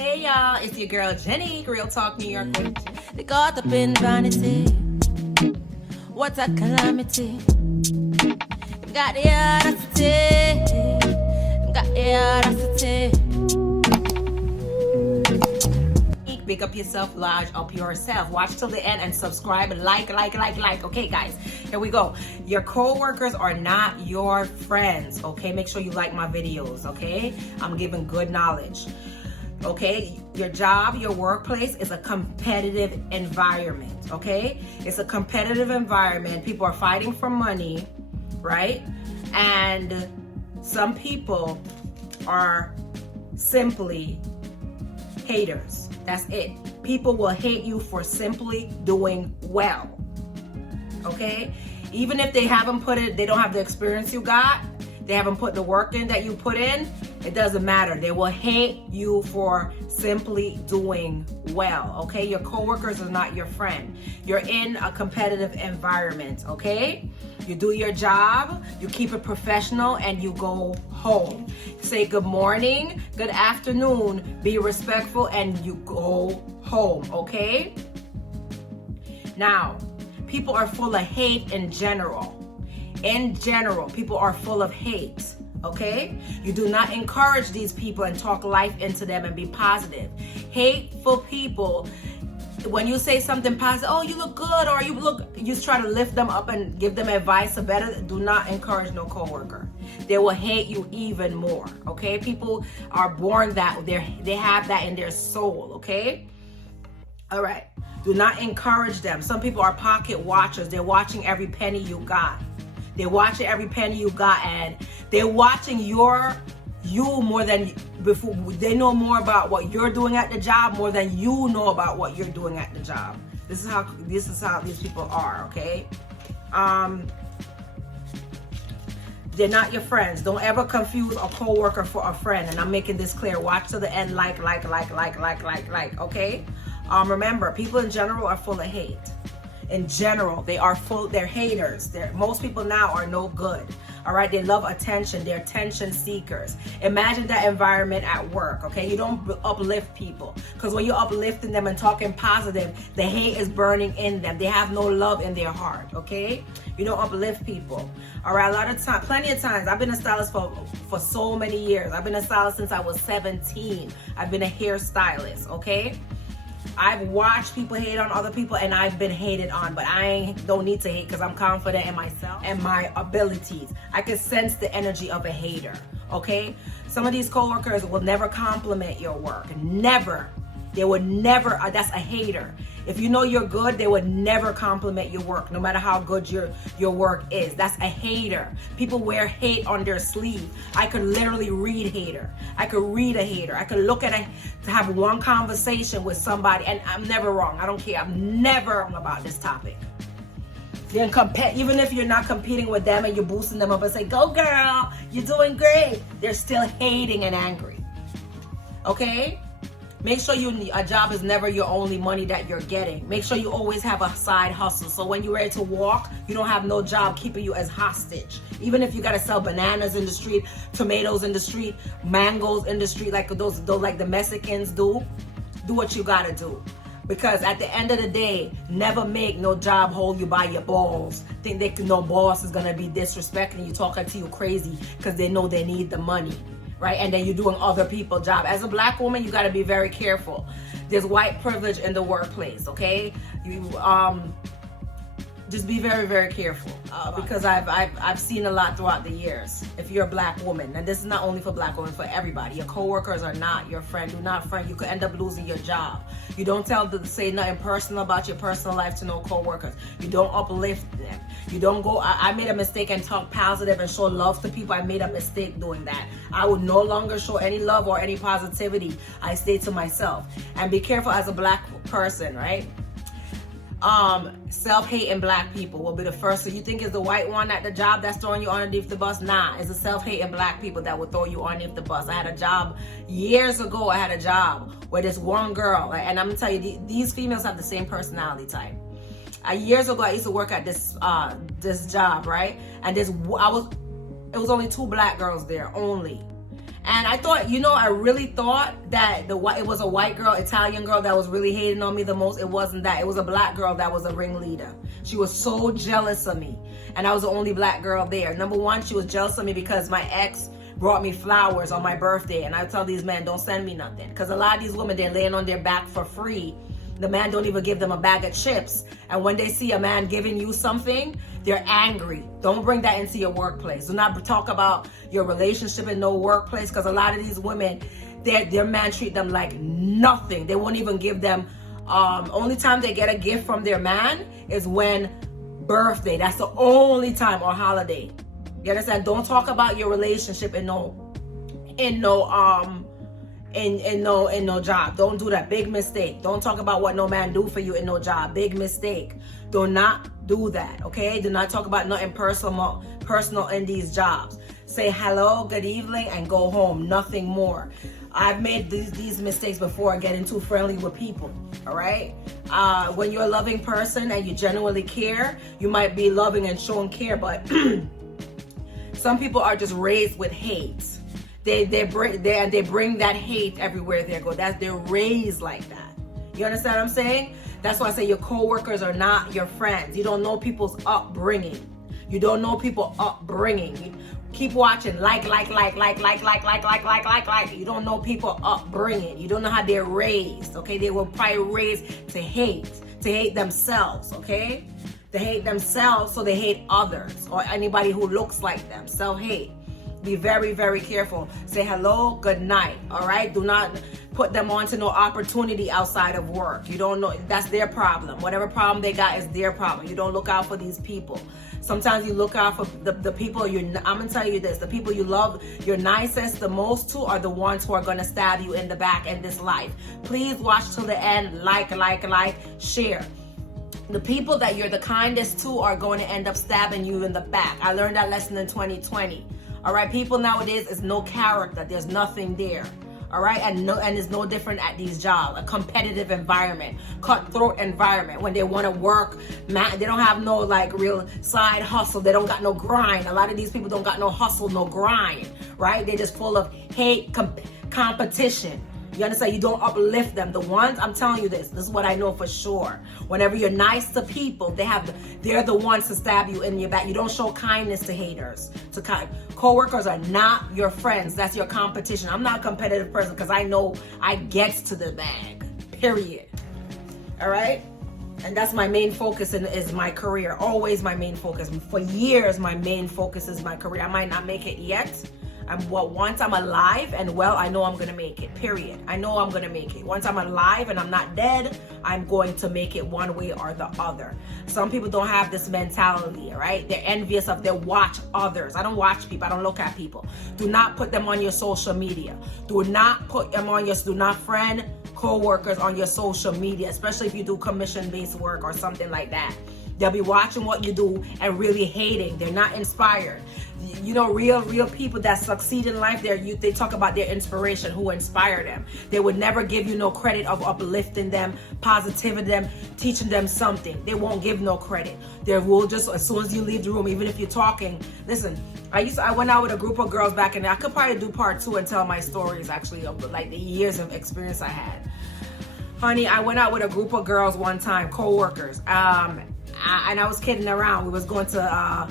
Hey y'all, it's your girl Jenny, Real Talk New York. They caught up in vanity. What a calamity. Got the audacity. Got the audacity. Big up yourself, large up yourself. Watch till the end and subscribe and like. Okay, guys, here we go. Your co-workers are not your friends, okay? Make sure you like my videos, okay? I'm giving good knowledge. Okay, your job, your workplace is a competitive environment, okay? It's a competitive environment. People are fighting for money, right? And some people are simply haters. That's it. People will hate you for simply doing well, okay? Even if they haven't they don't have the experience you got, they haven't put the work in that you put in, it doesn't matter. They will hate you for simply doing well, okay? Your coworkers are not your friend. You're in a competitive environment, okay? You do your job, you keep it professional, and you go home. Say good morning, good afternoon, be respectful, and you go home, okay? Now, people are full of hate in general. In general, people are full of hate, okay? You do not encourage these people and talk life into them and be positive. Hateful people, when you say something positive, oh, you look good, or you try to lift them up and give them advice or better, do not encourage no coworker. They will hate you even more, okay? People are born that, they have that in their soul, okay? All right, do not encourage them. Some people are pocket watchers. They're watching every penny you got. They're watching every penny you got, and they're watching you more than before. They know more about what you're doing at the job more than you know about what you're doing at the job. This is how these people are, okay? They're not your friends. Don't ever confuse a coworker for a friend. And I'm making this clear. Watch to the end, like, okay? Remember, people in general are full of hate. In general, they're haters. Most people now are no good. All right, they love attention. They're attention seekers. Imagine that environment at work, okay? You don't uplift people, because when you're uplifting them and talking positive, the hate is burning in them. They have no love in their heart, okay? You don't uplift people. All right, plenty of times, I've been a stylist for so many years. I've been a stylist since I was 17. I've been a hairstylist, okay? I've watched people hate on other people, and I've been hated on, but I don't need to hate because I'm confident in myself and my abilities. I can sense the energy of a hater, okay? Some of these coworkers will never compliment your work. Never. They would never, that's a hater. If you know you're good, they would never compliment your work, no matter how good your work is. That's a hater. People wear hate on their sleeve. I could literally read hater. I could read a hater. I could look at to have one conversation with somebody, and I'm never wrong. I don't care. I'm never wrong about this topic. Then even if you're not competing with them and you're boosting them up and say, go girl, you're doing great, they're still hating and angry, okay? Make sure a job is never your only money that you're getting. Make sure you always have a side hustle. So when you're ready to walk, you don't have no job keeping you as hostage. Even if you gotta sell bananas in the street, tomatoes in the street, mangoes in the street, like those like the Mexicans do what you gotta do. Because at the end of the day, never make no job hold you by your balls. Think no boss is gonna be disrespecting you, talking to you crazy because they know they need the money. Right? And then you're doing other people's job. As a black woman, you got to be very careful. There's white privilege in the workplace, okay? You just be very, very careful because I've seen a lot throughout the years. If you're a black woman, and this is not only for black women, for everybody. Your coworkers are not your friend. Do not friend. You could end up losing your job. You don't say nothing personal about your personal life to no coworkers. You don't uplift them. You don't go, I made a mistake and talk positive and show love to people. I made a mistake doing that. I would no longer show any love or any positivity. I stay to myself. And be careful as a black person, right? Self-hating black people will be the first. So you think it's the white one at the job that's throwing you underneath the bus? Nah, it's the self-hating black people that will throw you underneath the bus. I had a job years ago. I had a job where this one girl, and I'm gonna tell you, these females have the same personality type. Years ago, I used to work at this job, right? And it was only 2 black girls there only. And I thought, I really thought that it was a white girl, Italian girl that was really hating on me the most. It wasn't that. It was a black girl that was a ringleader. She was so jealous of me. And I was the only black girl there. Number one, she was jealous of me because my ex brought me flowers on my birthday. And I tell these men, don't send me nothing. Because a lot of these women, they're laying on their back for free. The man don't even give them a bag of chips. And when they see a man giving you something, they're angry. Don't bring that into your workplace. Do not talk about your relationship in no workplace, because a lot of these women, their man treat them like nothing. They won't even give them, only time they get a gift from their man is when birthday. That's the only time, or holiday. You understand? Don't talk about your relationship in no job. Don't do that. Big mistake. Don't talk about what no man do for you in no job. Big mistake. Do not do that. Okay? Do not talk about nothing personal in these jobs. Say hello, good evening, and go home. Nothing more. I've made these mistakes before, getting too friendly with people. All right? When you're a loving person and you genuinely care, you might be loving and showing care, but some people are just raised with hate. They bring that hate everywhere they go. They're raised like that. You understand what I'm saying? That's why I say your coworkers are not your friends. You don't know people's upbringing. You don't know people's upbringing. Keep watching. Like. You don't know people's upbringing. You don't know how they're raised. Okay, they were probably raised to hate themselves. Okay, they hate themselves, so they hate others or anybody who looks like them. Self-hate. Be very, very careful. Say hello, good night. All right. Do not put them onto no opportunity outside of work. You don't know. That's their problem. Whatever problem they got is their problem. You don't look out for these people. Sometimes you look out for the people I'm going to tell you this. The people you love, your nicest, the most to, are the ones who are going to stab you in the back in this life. Please watch till the end. Like, share. The people that you're the kindest to are going to end up stabbing you in the back. I learned that lesson in 2020. All right, people nowadays is no character. There's nothing there. All right, and it's no different at these jobs. A competitive environment, cutthroat environment. When they want to work, man, they don't have no like real side hustle. They don't got no grind. A lot of these people don't got no hustle, no grind. Right? They're just full of hate, competition. You understand? You don't uplift them. The ones, I'm telling you this is what I know for sure. Whenever you're nice to people, they're the ones to stab you in your back. You don't show kindness to haters. Coworkers are not your friends. That's your competition. I'm not a competitive person because I know I get to the bag. Period. All right? And that's my main focus is my career. Always my main focus. For years, my main focus is my career. I might not make it yet. Once I'm alive and well, I know I'm going to make it, period. I know I'm going to make it. Once I'm alive and I'm not dead, I'm going to make it one way or the other. Some people don't have this mentality, right? They're envious of they watch others. I don't watch people. I don't look at people. Do not put them on your social media. Do not put them on do not friend co-workers on your social media, especially if you do commission-based work or something like that. They'll be watching what you do and really hating. They're not inspired. You know, real people that succeed in life, they talk about their inspiration, who inspired them. They would never give you no credit of uplifting them, positivity them, teaching them something. They won't give no credit. They will just, as soon as you leave the room, even if you're talking, listen, I went out with a group of girls back in there. I could probably do part 2 and tell my stories actually of like the years of experience I had. Honey, I went out with a group of girls one time, co-workers. And I was kidding around. We was going to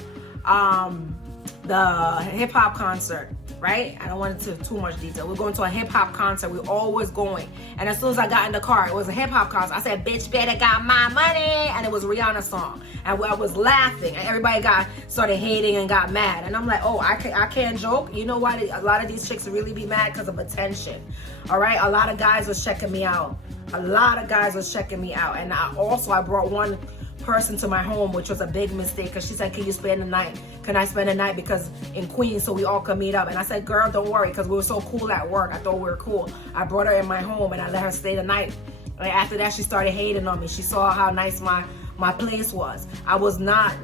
the hip hop concert, right? I don't want to too much detail. We're going to a hip hop concert. We're always going. And as soon as I got in the car, it was a hip hop concert. I said, "Bitch, better got my money," and it was Rihanna's song. And I was laughing, and everybody started hating and got mad. And I'm like, oh, I can't joke. You know why? A lot of these chicks really be mad because of attention. All right, a lot of guys was checking me out. And I brought one person to my home, which was a big mistake, because she said, can you spend the night? Can I spend the night? Because in Queens, so we all could meet up. And I said, girl, don't worry, because we were so cool at work. I thought we were cool. I brought her in my home and I let her stay the night. And after that, she started hating on me. She saw how nice my place was. I was not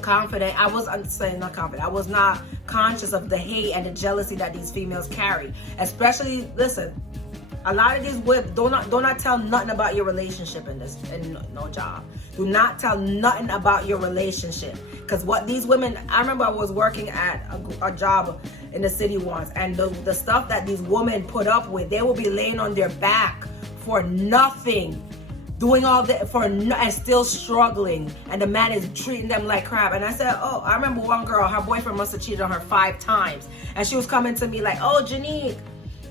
confident. I was not confident. I was not conscious of the hate and the jealousy that these females carry. Especially, listen, a lot of these women do not tell nothing about your relationship in no job. Do not tell nothing about your relationship, because what these women, I remember I was working at a job in the city wants. And the stuff that these women put up with, they will be laying on their back for nothing, doing all that and still struggling, and the man is treating them like crap. And I said, oh, I remember one girl, her boyfriend must have cheated on her 5 times, and she was coming to me like, oh, Janique,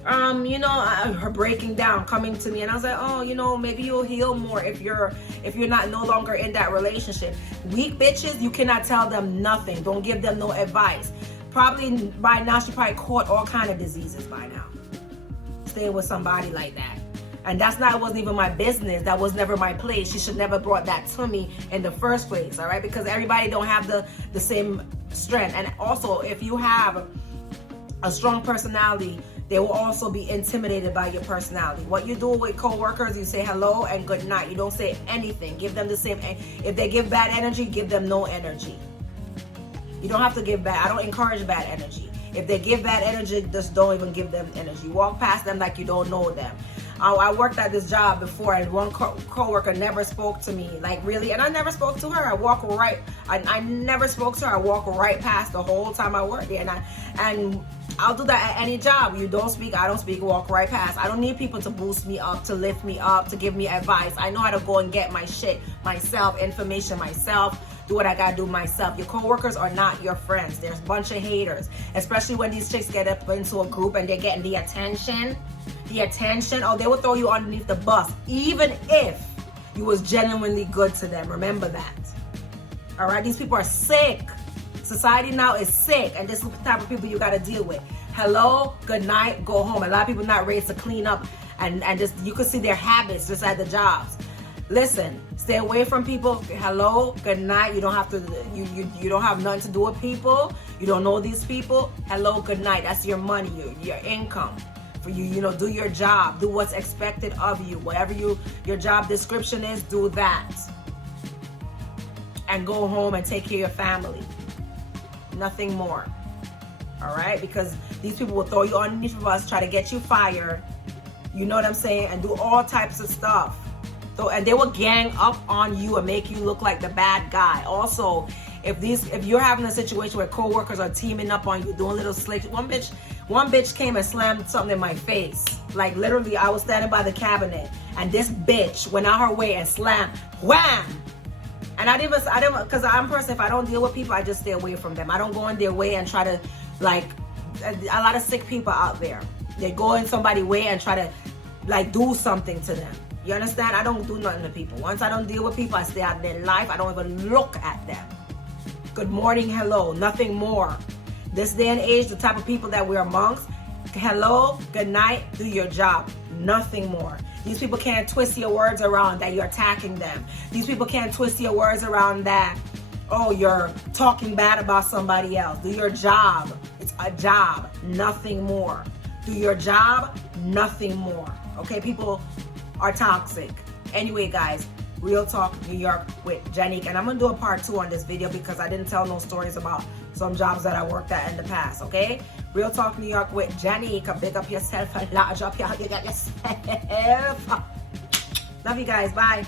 her breaking down, coming to me, and I was like, oh, maybe you'll heal more if you're not no longer in that relationship. Weak bitches, you cannot tell them nothing. Don't give them no advice. Probably by now she probably caught all kind of diseases by now, staying with somebody like that. And it wasn't even my business. That was never my place. She should never brought that to me in the first place, all right? Because everybody don't have the same strength. And also, if you have a strong personality, they will also be intimidated by your personality. What you do with coworkers, you say hello and good night. You don't say anything. Give them the same. If they give bad energy, give them no energy. You don't have to give bad. I don't encourage bad energy. If they give bad energy, just don't even give them energy. Walk past them like you don't know them. I worked at this job before, and one coworker never spoke to me, like really, and I never spoke to her. I never spoke to her. I walk right past the whole time I worked there, and I'll do that at any job. You don't speak, I don't speak, walk right past. I don't need people to boost me up, to lift me up, to give me advice. I know how to go and get my shit myself, information myself, do what I gotta do myself. Your coworkers are not your friends. There's a bunch of haters, especially when these chicks get up into a group and they're getting the attention. Oh, they will throw you underneath the bus, even if you was genuinely good to them. Remember that. All right, these people are sick. Society now is sick, and this is the type of people you got to deal with. Hello, good night, go home. A lot of people not raised to clean up, and just you can see their habits just at the jobs. Listen, stay away from people. Hello, good night. You don't have to. You don't have nothing to do with people. You don't know these people. Hello, good night. That's your money, your income. For you, do your job. Do what's expected of you. Whatever your job description is, do that. And go home and take care of your family. Nothing more. All right? Because these people will throw you underneath of us, try to get you fired. You know what I'm saying? And do all types of stuff. And they will gang up on you and make you look like the bad guy. Also, if you're having a situation where coworkers are teaming up on you, doing little slick, one bitch came and slammed something in my face. Like literally, I was standing by the cabinet, and this bitch went out her way and slammed, wham! And I didn't, because I'm a person, if I don't deal with people, I just stay away from them. I don't go in their way and try to, like, a lot of sick people out there. They go in somebody's way and try to, like, do something to them. You understand? I don't do nothing to people. Once I don't deal with people, I stay out of their life. I don't even look at them. Good morning, hello, nothing more. This day and age, the type of people that we're amongst, hello, good night, do your job, nothing more. These people can't twist your words around that you're attacking them. These people can't twist your words around that, oh, you're talking bad about somebody else. Do your job. It's a job, nothing more. Do your job, nothing more. Okay, people are toxic. Anyway, guys, Real Talk New York with Janique. And I'm going to do a part 2 on this video because I didn't tell no stories about some jobs that I worked at in the past, okay? Real Talk New York with Janique. Big up yourself and large up your yourself. Love you guys. Bye.